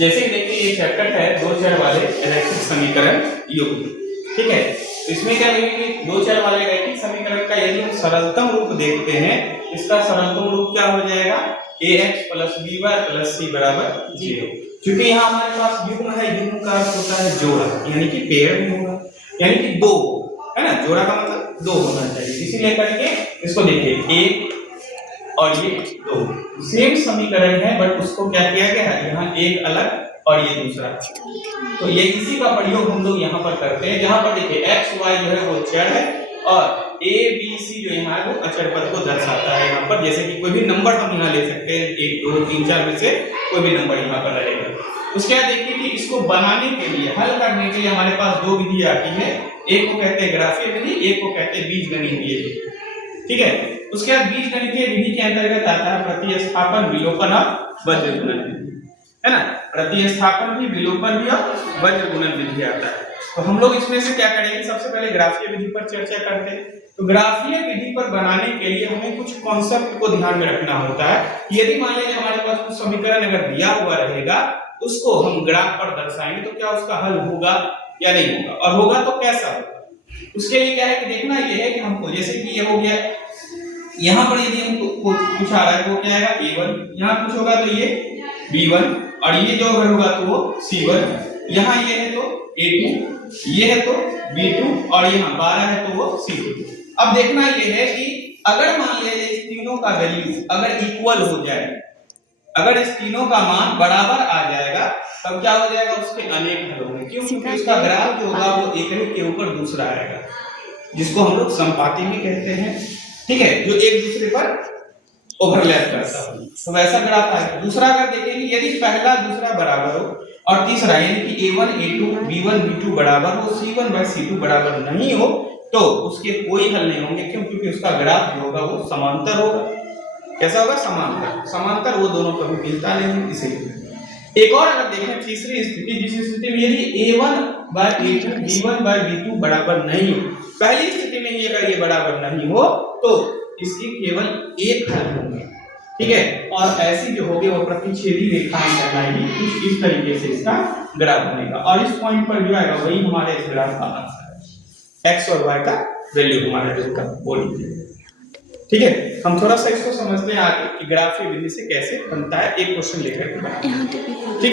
जैसे कि देखिए ये चैप्टर है दो चर वाले रैखिक समीकरण युग्म, ठीक है। तो इसमें क्या है कि दो चर वाले रैखिक समीकरण का यदि हम सरलतम रूप देखते हैं, इसका सरलतम रूप क्या हो जाएगा, ax + by + c = 0। क्योंकि यहाँ हमारे पास युग्म है, युग्म का अर्थ होता है जोड़ा, यानी कि पेयर भी होगा, यानी कि दो, है ना। जोड़ा का मतलब दो होना चाहिए, इसीलिए करके इसको देखिए एक और ये दो सेम समीकरण है, बट उसको क्या किया गया है, यहाँ एक अलग और ये दूसरा। तो ये इसी का प्रयोग हम लोग यहाँ पर करते हैं, जहाँ पर देखिए x y जो है वो चर है और a b c जो यहाँ है वो अचर पद को दर्शाता है। यहाँ पर जैसे कि कोई भी नंबर हम यहाँ ले सकते हैं, 1 2 3 4 में से कोई भी नंबर यहाँ पर रहेगा। उसके बाद देखिए कि इसको बनाने के लिए, हल करने के लिए हमारे पास दो विधि आती है, एक को कहते हैं ग्राफीय विधि, एक को कहते हैं बीजगणितीय विधि, ठीक है। उसके बाद बीजगणितीय विधि के अंतर्गत आता है प्रतिस्थापन, विलोपन और वज्रगुणन विधि, है ना। प्रतिस्थापन भी, विलोपन भी और वज्रगुणन विधि आता है। तो हम लोग इसमें से क्या करेंगे, सबसे पहले ग्राफीय विधि पर चर्चा करते हैं। तो ग्राफीय विधि पर बनाने के लिए हमें कुछ कॉन्सेप्ट को ध्यान में रखना होता है। यदि मान लीजिए हमारे पास कुछ समीकरण अगर दिया हुआ रहेगा, उसको हम ग्राफ पर दर्शाएंगे तो क्या उसका हल होगा या नहीं होगा, और होगा तो कैसा होगा। उसके लिए क्या है कि देखना ये है कि हमको, जैसे कि ये हो गया, यहाँ पर यदि हमको कुछ आ रहा है तो क्या आएगा a1, यहाँ कुछ होगा तो ये b1, और ये जो अगर होगा तो वो c1, यहाँ ये है तो a2, ये है तो b2, और यहाँ 12 है तो वो c2। अब देखना ये है कि अगर मान लीजिए इस तीनों का वैल्यू अगर इक्वल हो जाए, अगर इस तीनों का मान बराबर आ जाएगा, तब क्या हो जाएगा, उसके अनेक हल होंगे। क्यों? क्योंकि उसका ग्राफ जो होगा वो एक के ऊपर दूसरा आएगा, जिसको हम लोग संपाती भी कहते हैं, ठीक है, जो एक दूसरे पर ओवरलैप करता है, तो वैसा ग्राफ आएगा। दूसरा अगर देखेंगे, यदि पहला दूसरा बराबर हो और तीसरा यानी कि a1 a2 b1 b2 बराबर हो, c1/c2 बराबर नहीं हो, तो उसके कोई हल नहीं होंगे। क्यों? क्योंकि उसका ग्राफ जो होगा वो समांतर होगा। कैसा होगा? समांतर। समांतर वो दोनों कभी मिलता नहीं, इसीलिए। एक और अगर देखें तीसरी स्थिति, जिस स्थिति में यदि a1/a2 b1/b2 बराबर नहीं हो, पहली स्थिति में ये अगर ये बराबर नहीं हो तो इसकी केवल एक हल होंगे, ठीक है। और ऐसी जो होगी वो प्रतिच्छेदी रेखाएं कहलाएगी। कुछ इस तरीके से इसका ग्राफ बनेगा, और इस पॉइंट पर जो आएगा वही हमारे इस ग्राफ का आंसर है। x और y का वैल्यू हमारा जो का वो लीजिए, ठीक है। हम थोड़ा सा इसको समझते हैं आगे कि ग्राफीय विधि से कैसे बनता है, एक क्वेश्चन लेकर के बनाते हैं, ठीक है।